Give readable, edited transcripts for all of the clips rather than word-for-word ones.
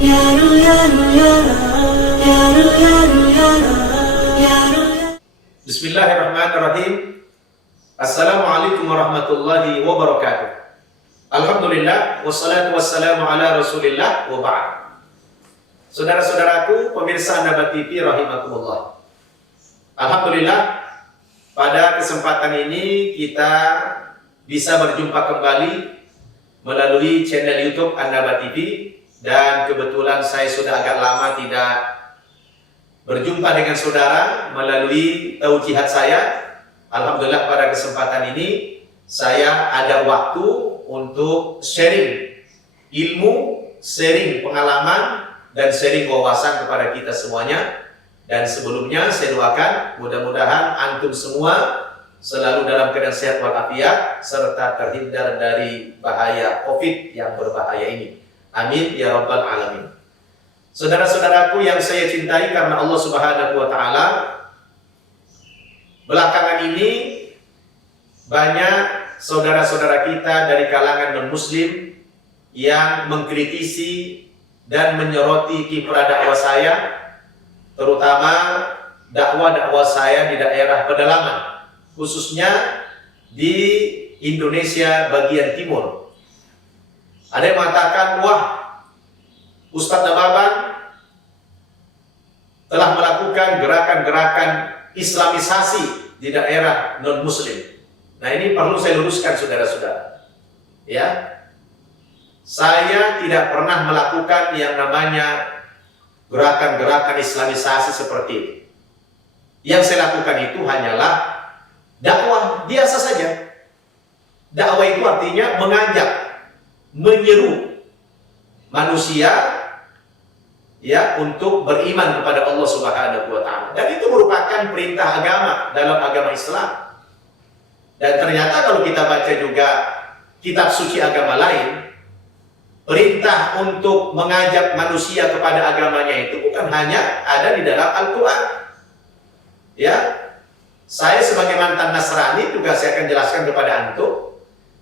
Bismillahirrahmanirrahim. Assalamualaikum warahmatullahi wabarakatuh. Alhamdulillah, wassalatu wassalamu ala rasulillah wa ba'd. Saudara-saudaraku, pemirsa An-Naba TV rahimakumullah. Alhamdulillah, pada kesempatan ini kita bisa berjumpa kembali melalui channel YouTube An-Naba TV. Dan kebetulan saya sudah agak lama tidak berjumpa dengan saudara melalui taujihat saya. Alhamdulillah pada kesempatan ini saya ada waktu untuk sharing ilmu, sharing pengalaman, dan sharing wawasan kepada kita semuanya. Dan sebelumnya saya doakan mudah-mudahan antum semua selalu dalam keadaan sehat walafiat serta terhindar dari bahaya COVID yang berbahaya ini. Amin ya rabbal alamin. Saudara-saudaraku yang saya cintai karena Allah Subhanahu wa taala, belakangan ini banyak saudara-saudara kita dari kalangan non-muslim yang mengkritisi dan menyoroti kiprah dakwah saya, terutama dakwah saya di daerah pedalaman, khususnya di Indonesia bagian timur. Ada yang mengatakan, wah, Ustadz Nababan telah melakukan gerakan-gerakan Islamisasi di daerah non-muslim. Nah, ini perlu saya luruskan saudara-saudara. Ya, saya tidak pernah melakukan yang namanya gerakan-gerakan Islamisasi seperti itu. Yang saya lakukan itu hanyalah dakwah biasa saja. Dakwah itu artinya mengajak, menyeru manusia ya untuk beriman kepada Allah Subhanahu wa taala. Dan itu merupakan perintah agama dalam agama Islam. Dan ternyata kalau kita baca juga kitab suci agama lain, perintah untuk mengajak manusia kepada agamanya itu bukan hanya ada di dalam Al-Qur'an. Ya. Saya sebagai mantan Nasrani juga saya akan jelaskan kepada antum.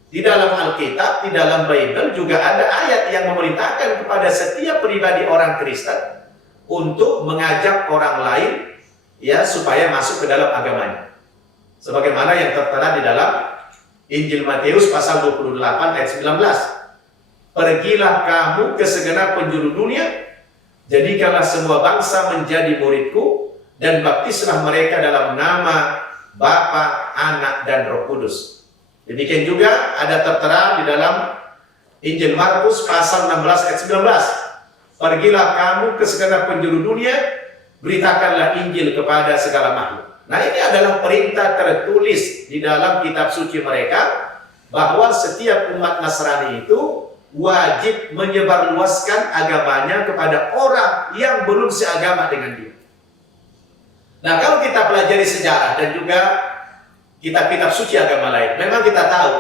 Di dalam Alkitab, di dalam Bible juga ada ayat yang memerintahkan kepada setiap pribadi orang Kristen untuk mengajak orang lain ya supaya masuk ke dalam agamanya. Sebagaimana yang tertera di dalam Injil Matius pasal 28 ayat 19. Pergilah kamu ke segenap penjuru dunia, jadikanlah semua bangsa menjadi muridku dan baptislah mereka dalam nama Bapa, Anak, dan Roh Kudus. Demikian juga ada tertera di dalam Injil Markus pasal 16 ayat 19. Pergilah kamu ke segenap penjuru dunia, beritakanlah Injil kepada segala makhluk. Nah, ini adalah perintah tertulis di dalam kitab suci mereka bahwa setiap umat Nasrani itu wajib menyebarluaskan agamanya kepada orang yang belum seagama dengan dia. Nah, kalau kita pelajari sejarah dan juga kitab-kitab suci agama lain, memang kita tahu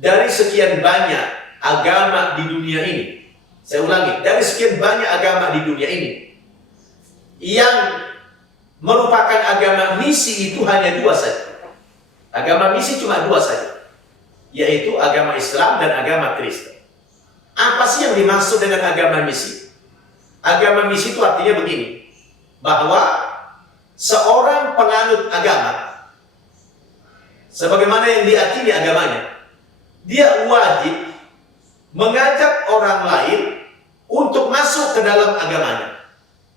dari sekian banyak agama di dunia ini, saya ulangi, dari sekian banyak agama di dunia ini, yang merupakan agama misi itu hanya dua saja. Agama misi cuma dua saja, yaitu agama Islam dan agama Kristen. Apa sih yang dimaksud dengan agama misi? Agama misi itu artinya begini, bahwa seorang penganut agama sebagaimana yang diyakini agamanya, dia wajib mengajak orang lain untuk masuk ke dalam agamanya.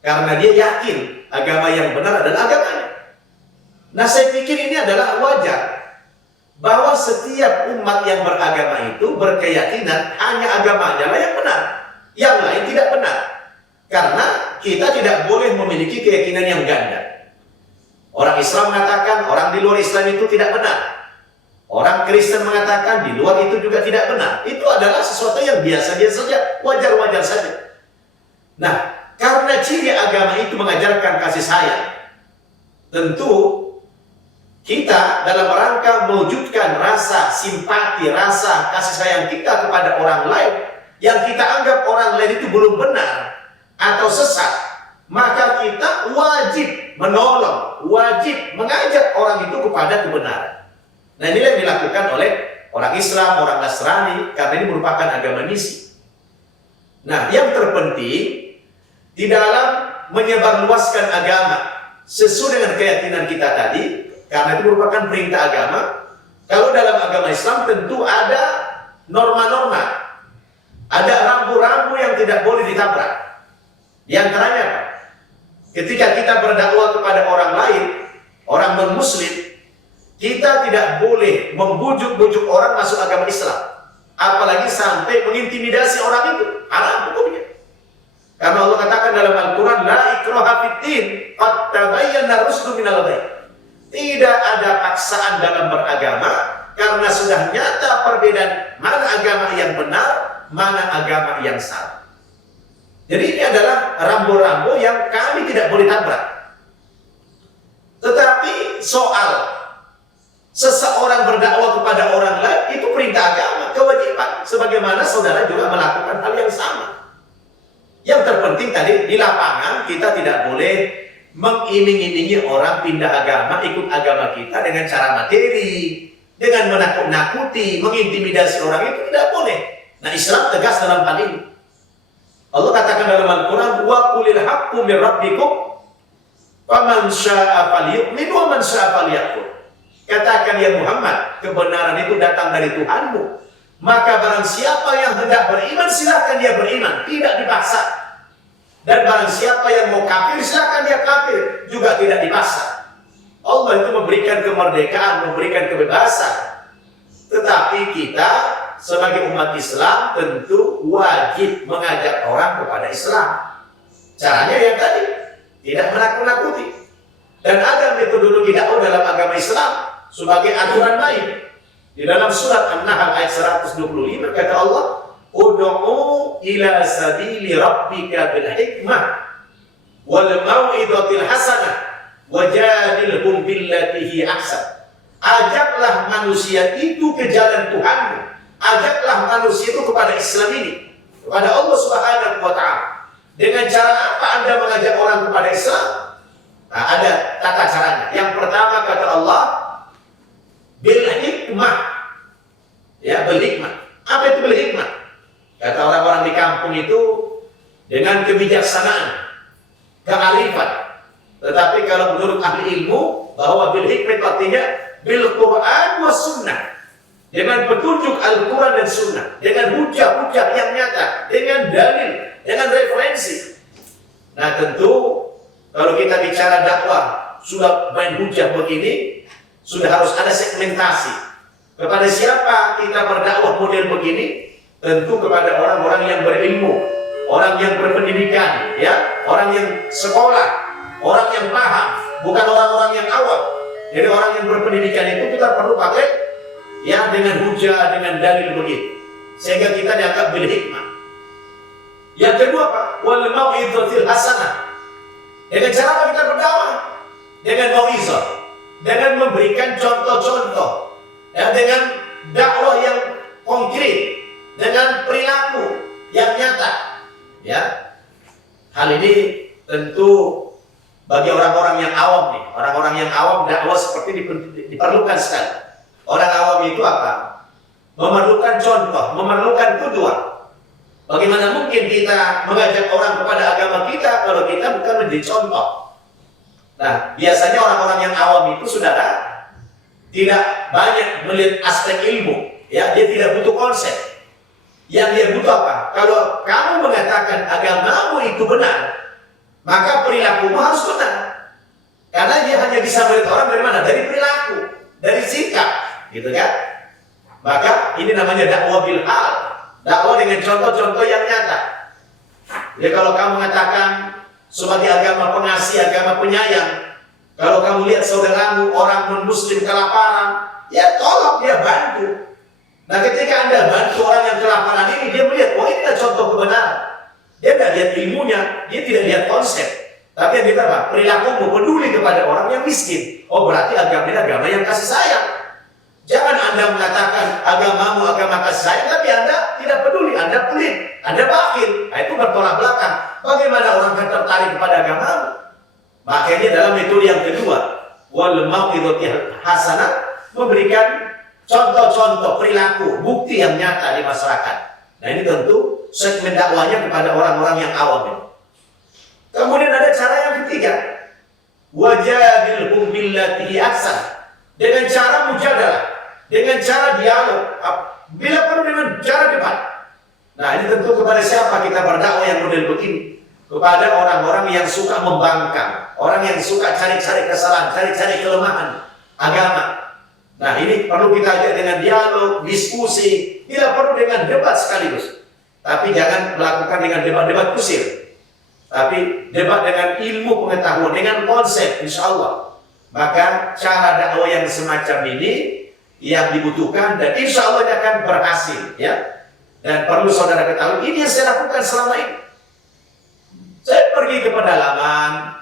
Karena dia yakin agama yang benar adalah agamanya. Nah, saya pikir ini adalah wajar bahwa setiap umat yang beragama itu berkeyakinan hanya agamanya lah yang benar, yang lain tidak benar. Karena kita tidak boleh memiliki keyakinan yang ganda. Orang Islam mengatakan orang di luar Islam itu tidak benar. Orang Kristen mengatakan di luar itu juga tidak benar. Itu adalah sesuatu yang biasa-biasa saja, wajar-wajar saja. Nah, karena ciri agama itu mengajarkan kasih sayang, tentu kita dalam rangka mewujudkan rasa simpati, rasa kasih sayang kita kepada orang lain yang kita anggap orang lain itu belum benar atau sesat, maka kita wajib menolong, wajib mengajak orang itu kepada kebenaran. Nah, inilah yang dilakukan oleh orang Islam, orang Nasrani, karena ini merupakan agama misi. Nah, yang terpenting di dalam menyebarluaskan agama sesuai dengan keyakinan kita tadi, karena itu merupakan perintah agama. Kalau dalam agama Islam tentu ada norma-norma, ada rambu-rambu yang tidak boleh ditabrak. Di antaranya apa? Ketika kita berdakwah kepada orang lain, orang non-muslim, kita tidak boleh membujuk-bujuk orang masuk agama Islam. Apalagi sampai mengintimidasi orang itu. Haram hukumnya. Karena Allah katakan dalam Al-Quran, La ikraha fiddin, qad tabayyana rusdu minal ghayy. Tidak ada paksaan dalam beragama, karena sudah nyata perbedaan mana agama yang benar, mana agama yang salah. Jadi ini adalah rambu-rambu yang kami tidak boleh tabrak. Tetapi soal seseorang berdakwah kepada orang lain, itu perintah agama, kewajiban. Sebagaimana saudara juga melakukan hal yang sama. Yang terpenting tadi, di lapangan kita tidak boleh mengiming-imingi orang pindah agama, ikut agama kita dengan cara materi, dengan menakut-nakuti, mengintimidasi orang, itu tidak boleh. Nah, Islam tegas dalam hal ini. Allah katakan dalam Al-Quran, wa qulil haqqu min rabbikum faman syaa'a falyu'min wa man syaa'a falyakfur. Katakan ya Muhammad, kebenaran itu datang dari Tuhanmu. Maka barang siapa yang hendak beriman, silakan dia beriman, tidak dipaksa. Dan barang siapa yang mau kafir, silakan dia kafir, juga tidak dipaksa. Allah itu memberikan kemerdekaan, memberikan kebebasan. Tetapi kita sebagai umat Islam tentu wajib mengajak orang kepada Islam. Caranya yang tadi, tidak menakut-nakuti. Dan ada metodologi dakwah dalam agama Islam sebagai aturan lain. Di dalam surat An-Nahl ayat 125 kata Allah, Ud'u ila sabili rabbika bil hikmah wal mau'izatil hasanah wajadilhum billati hi ahsan. Ajaklah manusia itu ke jalan Tuhanmu. Ajaklah manusia itu kepada Islam ini, kepada Allah Subhanahu wa taala. Dengan cara apa Anda mengajak orang kepada Islam? Nah, ada tata caranya. Yang pertama kata Allah, bil hikmah. Ya, bil hikmah. Apa itu bil hikmah? Kata orang-orang di kampung itu dengan kebijaksanaan, kearifan. Tetapi kalau menurut ahli ilmu, bahwa bil hikmah artinya bil Quran was sunnah. Dengan petunjuk Al-Quran dan Sunnah, dengan hujah-hujah yang nyata, dengan dalil, dengan referensi. Nah tentu kalau kita bicara dakwah sudah main hujah begini, sudah harus ada segmentasi. Kepada siapa kita berdakwah model begini? Tentu kepada orang-orang yang berilmu, orang yang berpendidikan, ya, orang yang sekolah, orang yang paham, bukan orang-orang yang awam. Jadi orang yang berpendidikan itu kita perlu pakai ya dengan hujah, dengan dalil begitu, sehingga kita dianggap bil hikmah. Yang kedua Pak, wal mau'izatil hasanah. Dengan cara apa kita berdakwah? Dengan mau'izah, dengan memberikan contoh-contoh, ya, dengan dakwah yang konkret, dengan perilaku yang nyata. Ya, hal ini tentu bagi orang-orang yang awam nih, orang-orang yang awam dakwah seperti diperlukan sekali. Orang awam itu apa? Memerlukan contoh, memerlukan qudwah. Bagaimana mungkin kita mengajak orang kepada agama kita kalau kita bukan menjadi contoh? Nah, biasanya orang-orang yang awam itu, saudara, tidak banyak melihat aspek ilmu. Ya, dia tidak butuh konsep. Yang dia butuh apa? Kalau kamu mengatakan agamamu itu benar, maka perilakumu harus benar. Karena dia hanya bisa melihat orang dari mana? Dari perilaku, dari sikap. Gitu kan? Maka ini namanya dakwah bil hal, dakwah dengan contoh-contoh yang nyata. Jadi kalau kamu mengatakan sebagai agama pengasih, agama penyayang, kalau kamu lihat saudaramu orang non-muslim kelaparan, ya tolong dia bantu. Nah ketika Anda bantu orang yang kelaparan ini, dia melihat, oh ini adalah contoh kebenaran. Dia tidak lihat ilmunya, dia tidak lihat konsep, tapi yang kita apa? Perilakumu peduli kepada orang yang miskin. Oh berarti agama ini agama yang kasih sayang. Jangan Anda mengatakan agamamu agama kasih sayang, tapi Anda tidak peduli, Anda pelit, Anda bakhil. Nah, itu bertolak belakang. Bagaimana orang akan tertarik kepada agamamu? Makanya dalam metode yang kedua, wal mau'izatil hasanah, memberikan contoh-contoh perilaku, bukti yang nyata di masyarakat. Nah ini tentu segmen dakwanya kepada orang-orang yang awam ini. Kemudian ada cara yang ketiga, wajadilhum billati ahsan, dengan cara mujadalah, dengan cara dialog, bila perlu dengan cara debat. Nah, ini tentu kepada siapa kita berdakwah yang model begini? Kepada orang-orang yang suka membangkang, orang yang suka cari-cari kesalahan, cari-cari kelemahan agama. Nah, ini perlu kita ajak dengan dialog, diskusi, bila perlu dengan debat sekaligus. Tapi jangan melakukan dengan debat-debat kusir. Tapi debat dengan ilmu pengetahuan, dengan konsep, insya Allah. Maka cara dakwah yang semacam ini yang dibutuhkan dan insya Allah akan berhasil, ya. Dan perlu saudara ketahui, ini yang saya lakukan selama ini. Saya pergi ke pedalaman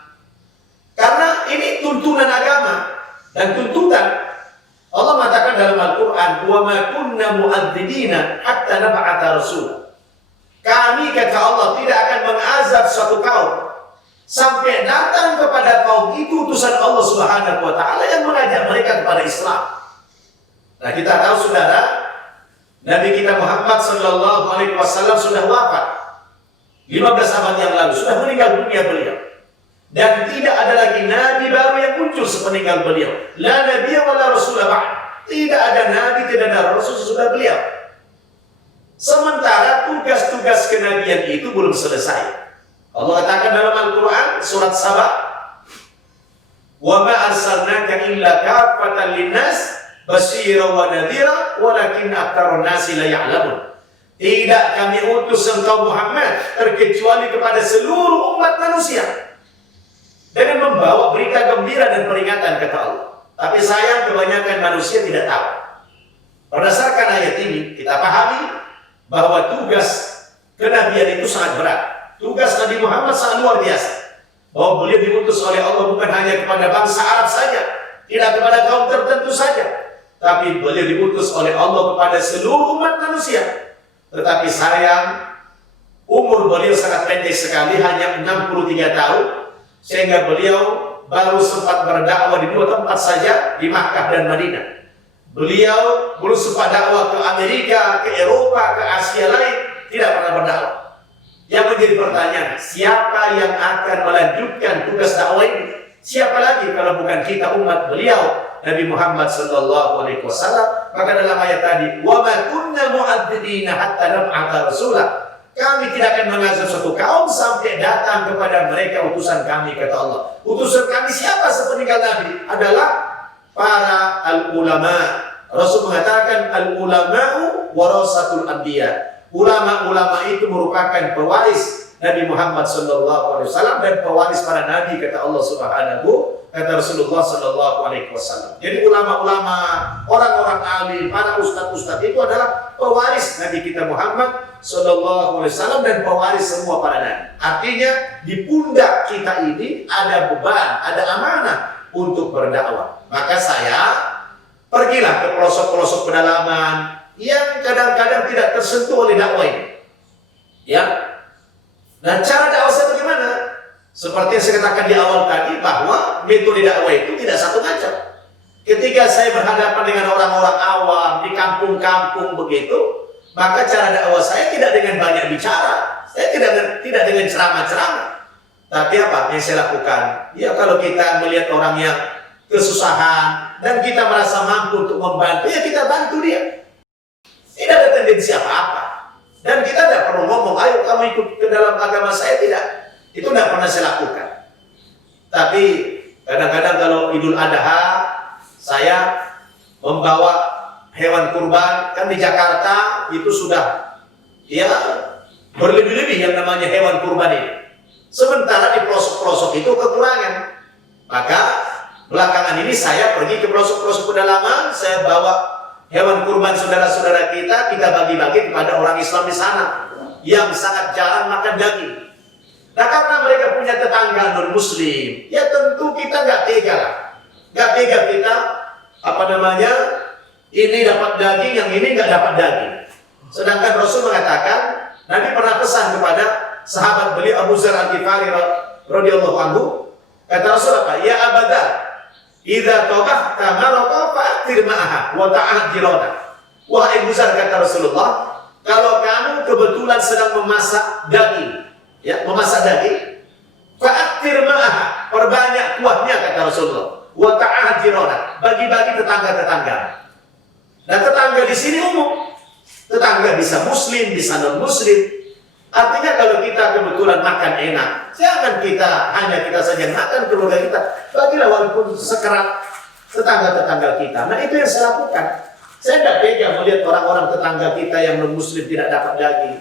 karena ini tuntunan agama dan tuntutan. Allah mengatakan dalam Al-Quran, "Wa ma kunna mu'adzibina hatta nab'atha rasula." Kami, kata Allah, tidak akan mengazab suatu kaum sampai datang kepada kaum itu utusan Allah Subhanahu wa taala yang mengajak mereka kepada Islam. Nah, kita tahu saudara, Nabi kita Muhammad sallallahu alaihi wasallam sudah wafat 15 abad yang lalu, sudah meninggal dunia beliau. Dan tidak ada lagi nabi baru yang muncul sepeninggal beliau. La nabiyya wa la rasula ba'd. Tidak ada nabi, tidak ada rasul sesudah beliau. Sementara tugas-tugas kenabian itu belum selesai. Allah katakan dalam Al-Quran surat Saba, "Wa ma arsalnaka illa kaffatan linnas basyira wa nadhira walakin aktsarun nasi la ya'lamun." Tidak kami utus engkau Muhammad terkecuali kepada seluruh umat manusia dengan membawa berita gembira dan peringatan, kata Allah. Tapi sayang kebanyakan manusia tidak tahu. Berdasarkan ayat ini kita pahami bahwa tugas kenabian itu sangat berat. Tugas Nabi Muhammad sangat luar biasa. Bahwa beliau diutus oleh Allah bukan hanya kepada bangsa Arab saja, tidak kepada kaum tertentu saja, tapi beliau diutus oleh Allah kepada seluruh umat manusia. Tetapi sayang, umur beliau sangat pendek sekali, hanya 63 tahun, sehingga beliau baru sempat berdakwah di 2 tempat saja, di Makkah dan Madinah. Beliau belum sempat dakwah ke Amerika, ke Eropa, ke Asia lain, tidak pernah berdakwah. Yang menjadi pertanyaan, siapa yang akan melanjutkan tugas dakwah ini? Siapa lagi kalau bukan kita umat beliau Nabi Muhammad sallallahu alaihi wasallam? Maka dalam ayat tadi, "Wa ma kunna mu'adzibina hatta nab'atha rasula." Kami tidak akan mengazab suatu kaum sampai datang kepada mereka utusan kami, kata Allah. Utusan kami siapa sepeninggal Nabi? Adalah para al-ulama. Rasul mengatakan al-ulama'u warasatul anbiya. Ulama-ulama itu merupakan pewaris Nabi Muhammad sallallahu alaihi wasallam dan pewaris para nabi, kata Allah Subhanahu, kata Rasulullah sallallahu alaihi wasallam. Jadi ulama-ulama, orang-orang alim, para ustaz-ustaz itu adalah pewaris Nabi kita Muhammad sallallahu alaihi wasallam dan pewaris semua para nabi. Artinya di pundak kita ini ada beban, ada amanah untuk berdakwah. Maka saya pergilah ke pelosok-pelosok pedalaman yang kadang-kadang tidak tersentuh oleh dakwah ini. Ya. Nah, cara dakwah saya bagaimana? Seperti yang saya katakan di awal tadi, bahwa metode dakwah itu tidak satu macam. Ketika saya berhadapan dengan orang-orang awam di kampung-kampung begitu, maka cara dakwah saya tidak dengan banyak bicara. Saya tidak dengan ceramah-ceramah. Tapi apa yang saya lakukan? Ya, kalau kita melihat orang yang kesusahan dan kita merasa mampu untuk membantu, ya kita bantu dia. Tidak ada tendensi apa-apa. Dan kita tidak perlu ngomong, ayo kamu ikut ke dalam agama saya, tidak. Itu tidak pernah saya lakukan. Tapi kadang-kadang kalau Idul Adha, saya membawa hewan kurban. Kan di Jakarta itu sudah ya berlebih-lebih yang namanya hewan kurban ini. Sementara di pelosok-pelosok itu kekurangan. Maka belakangan ini saya pergi ke pelosok-pelosok pedalaman, saya bawa hewan kurban saudara-saudara kita bagi-bagi kepada orang Islam di sana yang sangat jarang makan daging. Nah, karena mereka punya tetangga non-muslim, ya tentu kita nggak tega lah. Nggak tega kita, ini dapat daging, yang ini nggak dapat daging. Sedangkan Rasul mengatakan, Nabi pernah pesan kepada sahabat beliau Abu Dzar Al-Ghifari radhiyallahu anhu, kata Rasul apa? Ya Abu Dzar, idza tabahta marqa fa'tir ma'aha wa ta'ad jirana. Wahai Abu Dzar, kata Rasulullah, kalau kamu kebetulan sedang memasak daging, ya, memasak daging, fa'aktir ma'aha, perbanyak kuahnya kata Rasulullah. Wa ta'ahad jirana, bagi-bagi tetangga-tetangga. Dan tetangga di sini umum. Tetangga bisa muslim, bisa non-muslim. Artinya kalau kita kebetulan makan enak, jangan hanya kita saja yang makan, keluarga kita. Bagilah walaupun sekerat tetangga-tetangga kita. Nah itu yang saya lakukan. Saya tidak tega melihat orang-orang tetangga kita yang non-muslim tidak dapat daging.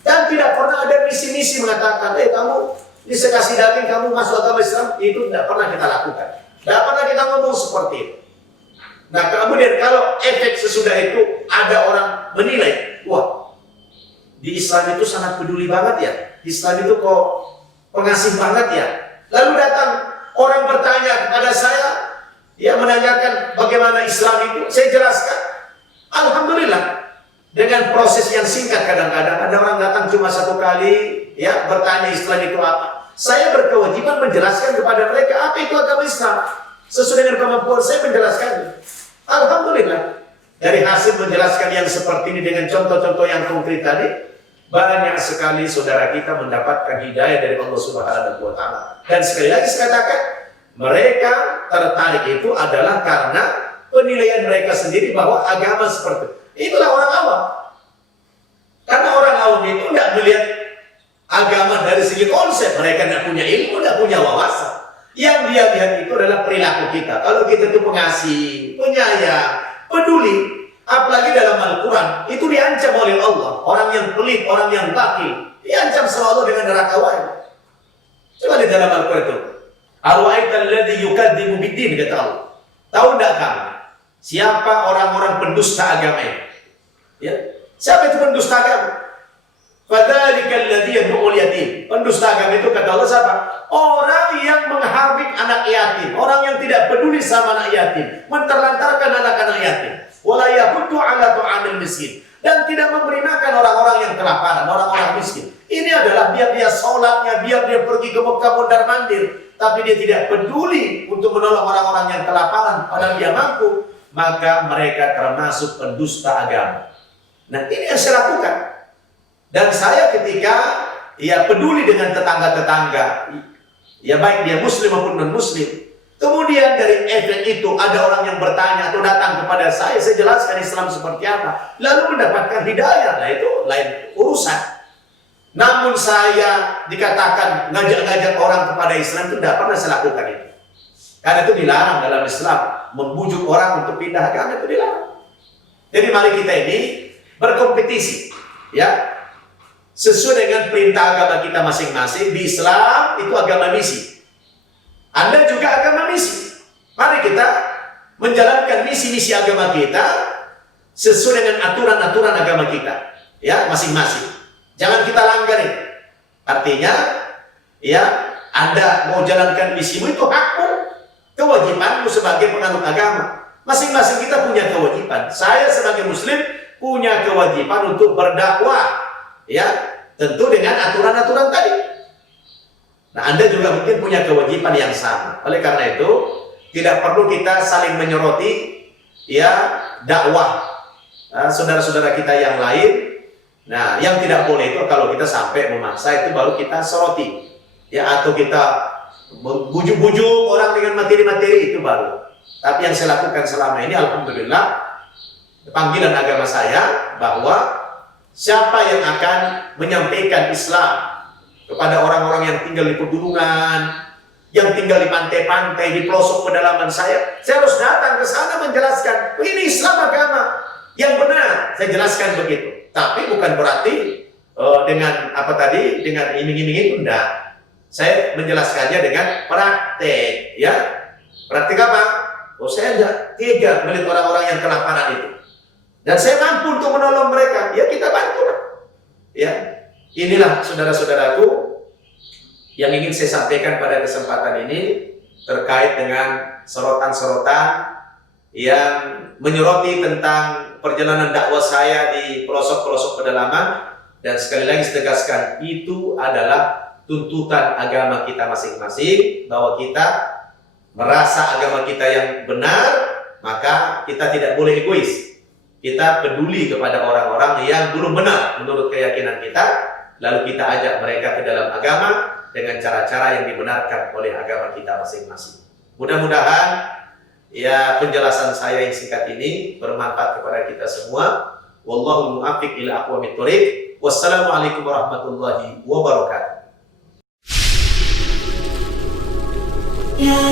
Dan tidak pernah ada misi-misi mengatakan, kamu bisa kasih daging, kamu masuk agama Islam. Itu tidak pernah kita lakukan. Tidak pernah kita ngomong seperti itu. Nah kemudian kalau efek sesudah itu ada orang menilai, wah, di Islam itu sangat peduli banget ya. Islam itu kok pengasih banget ya. Lalu datang orang bertanya kepada saya, ya menanyakan bagaimana Islam itu. Saya jelaskan, alhamdulillah dengan proses yang singkat. Kadang-kadang ada orang datang cuma satu kali, ya bertanya Islam itu apa. Saya berkewajiban menjelaskan kepada mereka apa itu agama Islam. Sesuai dengan kemampuan saya menjelaskan. Alhamdulillah dari hasil menjelaskan yang seperti ini dengan contoh-contoh yang konkret tadi, banyak sekali saudara kita mendapatkan hidayah dari Allah Subhanahu wa Ta'ala. Dan sekali lagi saya katakan, mereka tertarik itu adalah karena penilaian mereka sendiri bahwa agama seperti itu. Itulah orang awam. Karena orang awam itu tidak melihat agama dari segi konsep. Mereka tidak punya ilmu, tidak punya wawasan. Yang dia lihat itu adalah perilaku kita. Kalau kita itu pengasih, penyayang, peduli, apalagi dalam Al-Quran, itu diancam oleh Allah. Orang yang pelit, orang yang bakhil, diancam selalu dengan neraka wahid. Coba di dalam Al-Quran itu, Ar-Ra'aital ladzi yukadzibu biddin, kata Allah. Tahu tidak kamu siapa orang-orang pendusta agama ini? Ya, siapa itu pendusta agama? Fadzalikal ladzi yad'ul yatim. Pendusta agama itu kata Allah siapa? Orang yang menghardik anak yatim, orang yang tidak peduli sama anak yatim, menterlantarkan anak-anak yatim. Wala yahuddu 'ala ta'amil miskin, dan tidak memberi makan orang-orang yang kelaparan, orang-orang miskin. Ini adalah biar dia sholatnya, biar dia pergi ke Mekah mondar-mandir, tapi dia tidak peduli untuk menolong orang-orang yang kelaparan, padahal dia mampu, maka mereka termasuk pendusta agama. Nah ini yang saya lakukan. Dan saya ketika peduli dengan tetangga-tetangga, ya baik dia muslim maupun non-muslim, kemudian dari efek itu ada orang yang bertanya atau datang kepada saya jelaskan Islam seperti apa, lalu mendapatkan hidayah, nah itu lain urusan. Namun saya dikatakan ngajak-ngajak orang kepada Islam itu tidak pernah saya lakukan itu. Karena itu dilarang dalam Islam, membujuk orang untuk pindah agama itu dilarang. Jadi mari kita ini berkompetisi, ya. Sesuai dengan perintah agama kita masing-masing. Di Islam itu agama misi, Anda juga agama misi. Mari kita menjalankan misi-misi agama kita sesuai dengan aturan-aturan agama kita, ya masing-masing. Jangan kita langgar itu. Artinya, ya Anda mau jalankan misimu itu hakmu, kewajibanmu sebagai penganut agama. Masing-masing kita punya kewajiban. Saya sebagai muslim punya kewajiban untuk berdakwah, ya tentu dengan aturan-aturan tadi. Nah Anda juga mungkin punya kewajiban yang sama. Oleh karena itu tidak perlu kita saling menyoroti, ya dakwah saudara-saudara kita yang lain. Nah yang tidak boleh itu kalau kita sampai memaksa, itu baru kita soroti, ya, atau kita bujuk-bujuk orang dengan materi-materi, itu baru. Tapi yang saya lakukan selama ini, alhamdulillah, panggilan agama saya bahwa siapa yang akan menyampaikan Islam kepada orang-orang yang tinggal di pegunungan, yang tinggal di pantai-pantai, di pelosok pedalaman saya harus datang ke sana menjelaskan, ini Islam agama yang benar. Saya jelaskan begitu. Tapi bukan berarti dengan dengan iming-iming itu, enggak. Saya menjelaskannya dengan praktek, ya. Praktek apa? Saya enggak tega melihat orang-orang yang kelaparan itu. Dan saya mampu untuk menolong mereka, ya kita bantu. Ya, inilah saudara-saudaraku yang ingin saya sampaikan pada kesempatan ini terkait dengan sorotan-sorotan yang menyoroti tentang perjalanan dakwah saya di pelosok-pelosok pedalaman. Dan sekali lagi saya tegaskan, itu adalah tuntutan agama kita masing-masing, bahwa kita merasa agama kita yang benar, maka kita tidak boleh egois. Kita peduli kepada orang-orang yang belum benar menurut keyakinan kita, lalu kita ajak mereka ke dalam agama dengan cara-cara yang dibenarkan oleh agama kita masing-masing. Mudah-mudahan ya penjelasan saya yang singkat ini bermanfaat kepada kita semua. Wallahu muwaffiq ila aqwamit thoriq. Wassalamualaikum warahmatullahi wabarakatuh. Ya